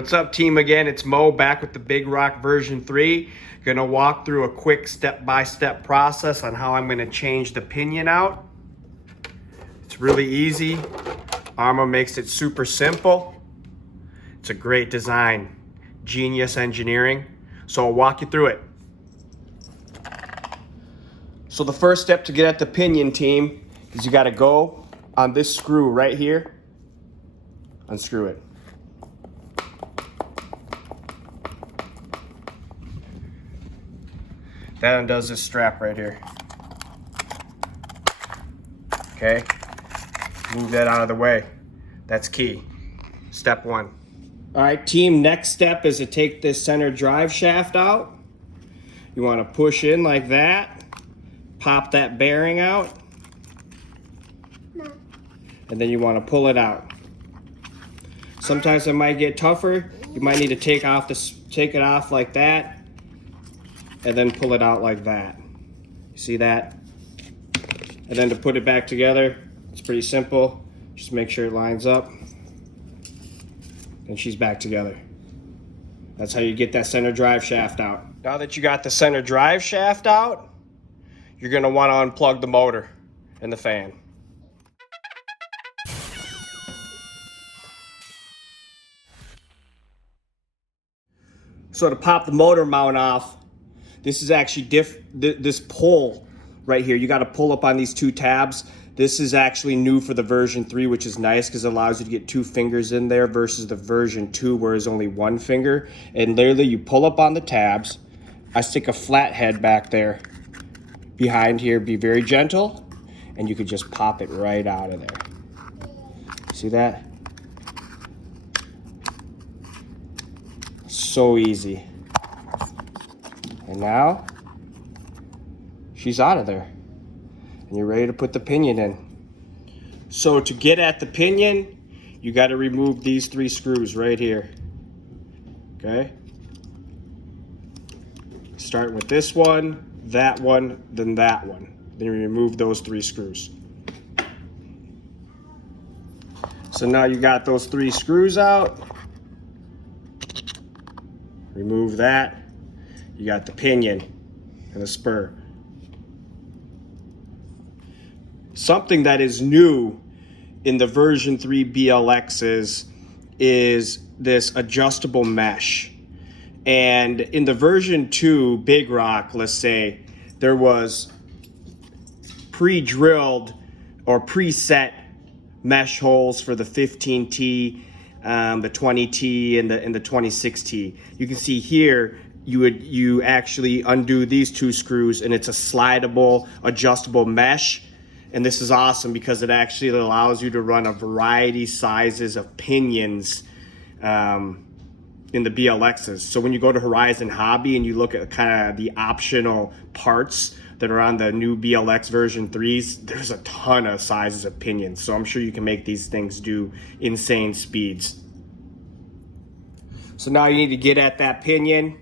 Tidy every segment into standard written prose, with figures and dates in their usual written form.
What's up, team? Again, it's Mo back with the Big Rock version 3. Gonna walk through a quick step-by-step process on how I'm gonna change the pinion out. It's really easy. Arrma makes it super simple. It's a great design, genius engineering. So I'll walk you through it. So the first step to get at the pinion, team, is you gotta go on this screw right here, unscrew it. That undoes this strap right here. Okay, move that out of the way. That's key. Step one. All right, team, next step is to take this center drive shaft out. You want to push in like that, pop that bearing out, and then you want to pull it out. Sometimes it might get tougher. You might need to take it off like that, and then pull it out like that. You see that? And then to put it back together, it's pretty simple. Just make sure it lines up, and she's back together. That's how you get that center drive shaft out. Now that you got the center drive shaft out, you're gonna wanna unplug the motor and the fan. So to pop the motor mount off, this is actually this pull right here. You got to pull up on these two tabs. This is actually new for the version 3, which is nice because it allows you to get 2 fingers in there versus the version 2 where it's only 1 finger. And literally you pull up on the tabs. I stick a flathead back there behind here. Be very gentle, and you could just pop it right out of there. See that? So easy. And now, she's out of there. And you're ready to put the pinion in. So to get at the pinion, you got to remove these 3 screws right here. Okay? Starting with this one, then that one. Then you remove those 3 screws. So now you got those 3 screws out. Remove that. You got the pinion and the spur. Something that is new in the version 3 BLXs is this adjustable mesh. And in the version 2 Big Rock, let's say, there was pre-drilled or preset mesh holes for the 15T, the 20T, and the 26T. You can see here, you actually undo these 2 screws, and it's a slidable, adjustable mesh. And this is awesome because it actually allows you to run a variety sizes of pinions in the BLXs. So when you go to Horizon Hobby and you look at kind of the optional parts that are on the new BLX version 3s, there's a ton of sizes of pinions. So I'm sure you can make these things do insane speeds. So now you need to get at that pinion.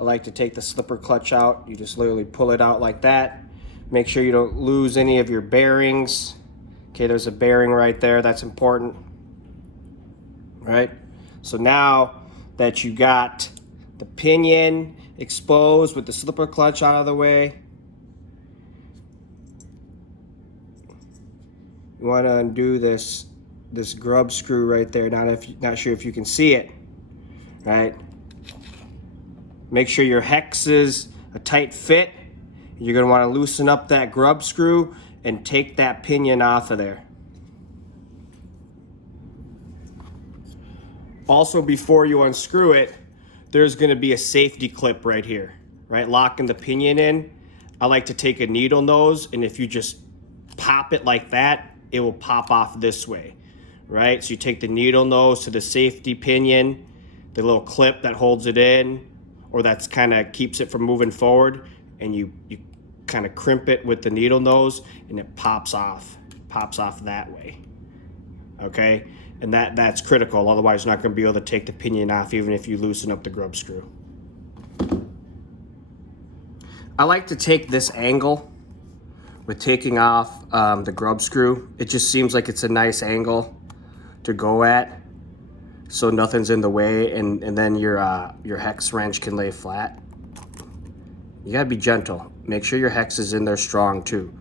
I like to take the slipper clutch out. You just literally pull it out like that. Make sure you don't lose any of your bearings. Okay, there's a bearing right there. That's important. Right? So now that you got the pinion exposed with the slipper clutch out of the way, you want to undo this grub screw right there. Not sure if you can see it. Right? Make sure your hex is a tight fit. You're going to want to loosen up that grub screw and take that pinion off of there. Also, before you unscrew it, there's going to be a safety clip right here, right? Locking the pinion in. I like to take a needle nose, and if you just pop it like that, it will pop off this way, right? So you take the needle nose to the safety pinion, the little clip that holds it in, or that's kind of keeps it from moving forward, and you kind of crimp it with the needle nose, and it pops off that way. Okay, and that's critical, otherwise you're not going to be able to take the pinion off even if you loosen up the grub screw. I like to take this angle with taking off the grub screw. It just seems like it's a nice angle to go at. so nothing's in the way, and then your hex wrench can lay flat. You gotta be gentle. Make sure your hex is in there strong too.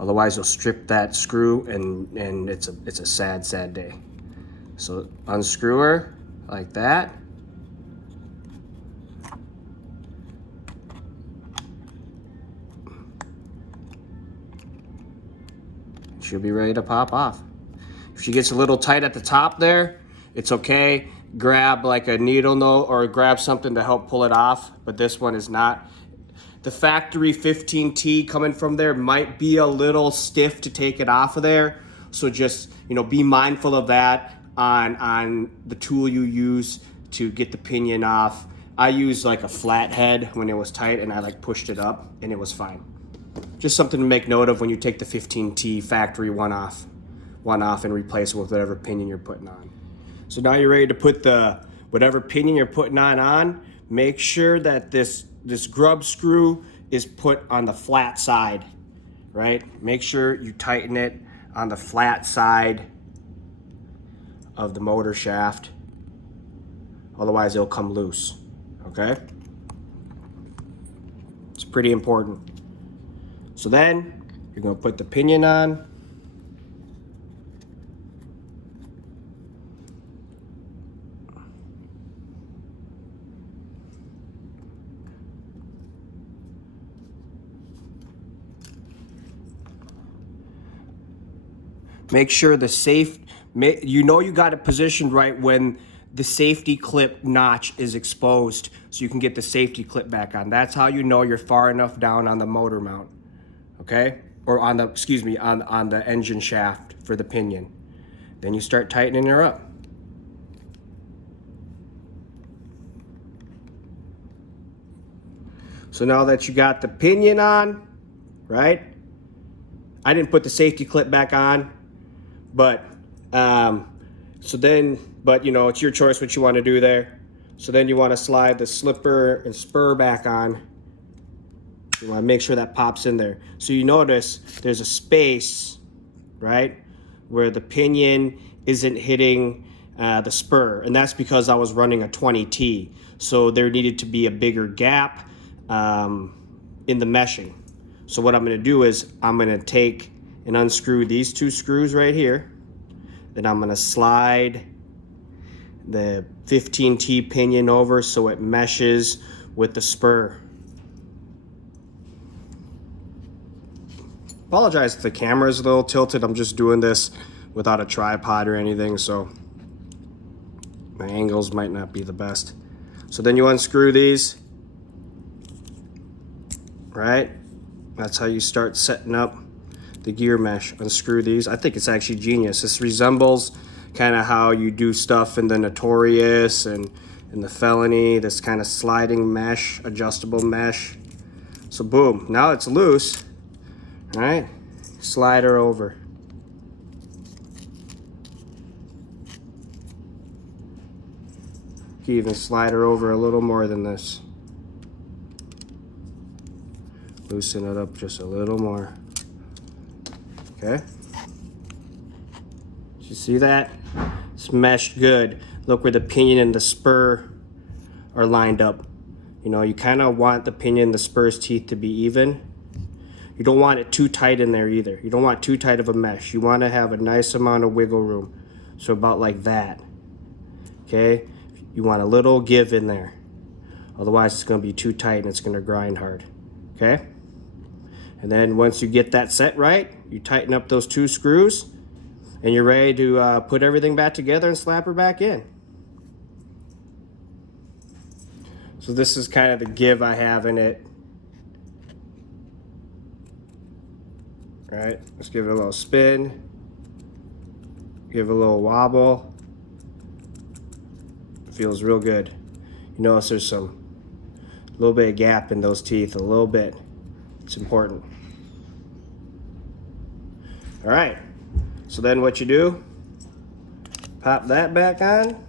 Otherwise you'll strip that screw and it's a sad day. So unscrew her like that. She'll be ready to pop off. If she gets a little tight at the top there, it's okay. Grab like a needle nose or grab something to help pull it off, but this one is not. The factory 15T coming from there might be a little stiff to take it off of there. So just, be mindful of that on the tool you use to get the pinion off. I used like a flathead when it was tight, and I like pushed it up and it was fine. Just something to make note of when you take the 15T factory one off and replace it with whatever pinion you're putting on. So now you're ready to put the whatever pinion you're putting on. Make sure that this grub screw is put on the flat side, right? Make sure you tighten it on the flat side of the motor shaft. Otherwise it'll come loose, okay? It's pretty important. So then you're gonna put the pinion on. Make sure you got it positioned right when the safety clip notch is exposed, so you can get the safety clip back on. That's how you know you're far enough down on the motor mount, okay? Or on the engine shaft for the pinion. Then you start tightening her up. So now that you got the pinion on, right? I didn't put the safety clip back on, but it's your choice what you want to do there. So then you want to slide the slipper and spur back on. You want to make sure that pops in there. So you notice there's a space, right, where the pinion isn't hitting the spur, and that's because I was running a 20T. So there needed to be a bigger gap in the meshing. So what I'm going to do is I'm going to take and unscrew these two screws right here. Then I'm going to slide the 15T pinion over so it meshes with the spur. Apologize if the camera is a little tilted. I'm just doing this without a tripod or anything, so my angles might not be the best. So then you unscrew these, right? That's how you start setting up the gear mesh. Unscrew these. I think it's actually genius. This resembles kind of how you do stuff in the Notorious and in the Felony, this kind of sliding mesh, adjustable mesh. So boom, now it's loose, right? Slide her over. You can even slide her over a little more than this. Loosen it up just a little more. Okay. You see that? It's meshed good. Look where the pinion and the spur are lined up. You kind of want the pinion and the spur's teeth to be even. You don't want it too tight in there either. You don't want too tight of a mesh. You want to have a nice amount of wiggle room. So about like that. Okay? You want a little give in there. Otherwise it's going to be too tight and it's going to grind hard. Okay? And then once you get that set right, you tighten up those two screws and you're ready to put everything back together and slap her back in. So this is kind of the give I have in it. All right, let's give it a little spin. Give it a little wobble. It feels real good. You notice there's a little bit of gap in those teeth, a little bit. It's important. All right, so then what you do, pop that back on.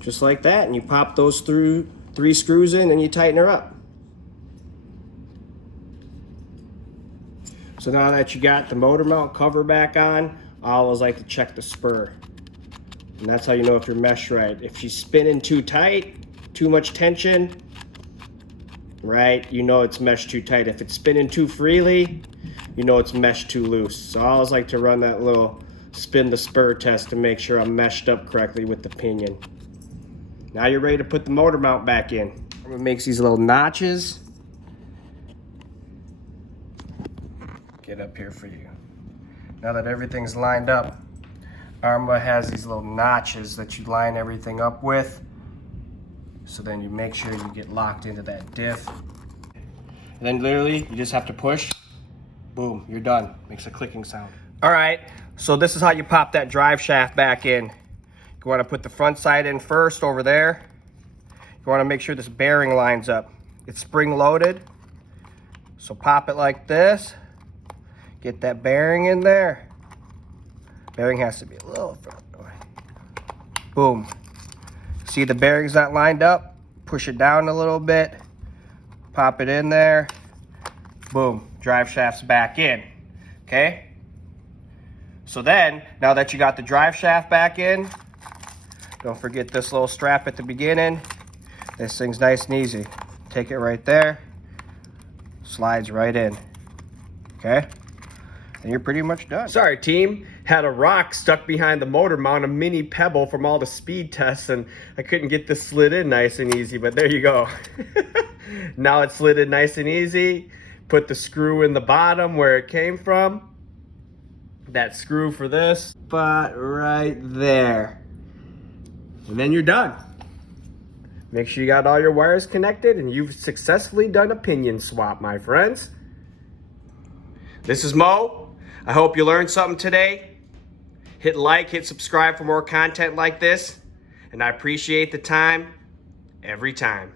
Just like that, and you pop those through 3 screws in and you tighten her up. So now that you got the motor mount cover back on, I always like to check the spur. And that's how you know if you're meshed right. If she's spinning too tight, too much tension, right, you know it's meshed too tight. If it's spinning too freely, you know it's meshed too loose. So I always like to run that little spin the spur test to make sure I'm meshed up correctly with the pinion. Now you're ready to put the motor mount back in. It makes these little notches. Get up here for you. Now that everything's lined up, Arrma has these little notches that you line everything up with. So then you make sure you get locked into that diff. And then literally you just have to push, boom, you're done. Makes a clicking sound. All right, so this is how you pop that drive shaft back in. You wanna put the front side in first over there. You wanna make sure this bearing lines up. It's spring loaded, so pop it like this. Get that bearing in there. Bearing has to be a little further away. Boom. See the bearing's not lined up? Push it down a little bit. Pop it in there. Boom. Drive shaft's back in. Okay? So then, now that you got the drive shaft back in, don't forget this little strap at the beginning. This thing's nice and easy. Take it right there. Slides right in. Okay? And you're pretty much done. Sorry team, had a rock stuck behind the motor mount, a mini pebble from all the speed tests, and I couldn't get this slid in nice and easy, but there you go. Now it's slid in nice and easy. Put the screw in the bottom where it came from. That screw for this spot right there. And then you're done. Make sure you got all your wires connected and you've successfully done a pinion swap, my friends. This is Mo. I hope you learned something today. Hit like, hit subscribe for more content like this. And I appreciate the time every time.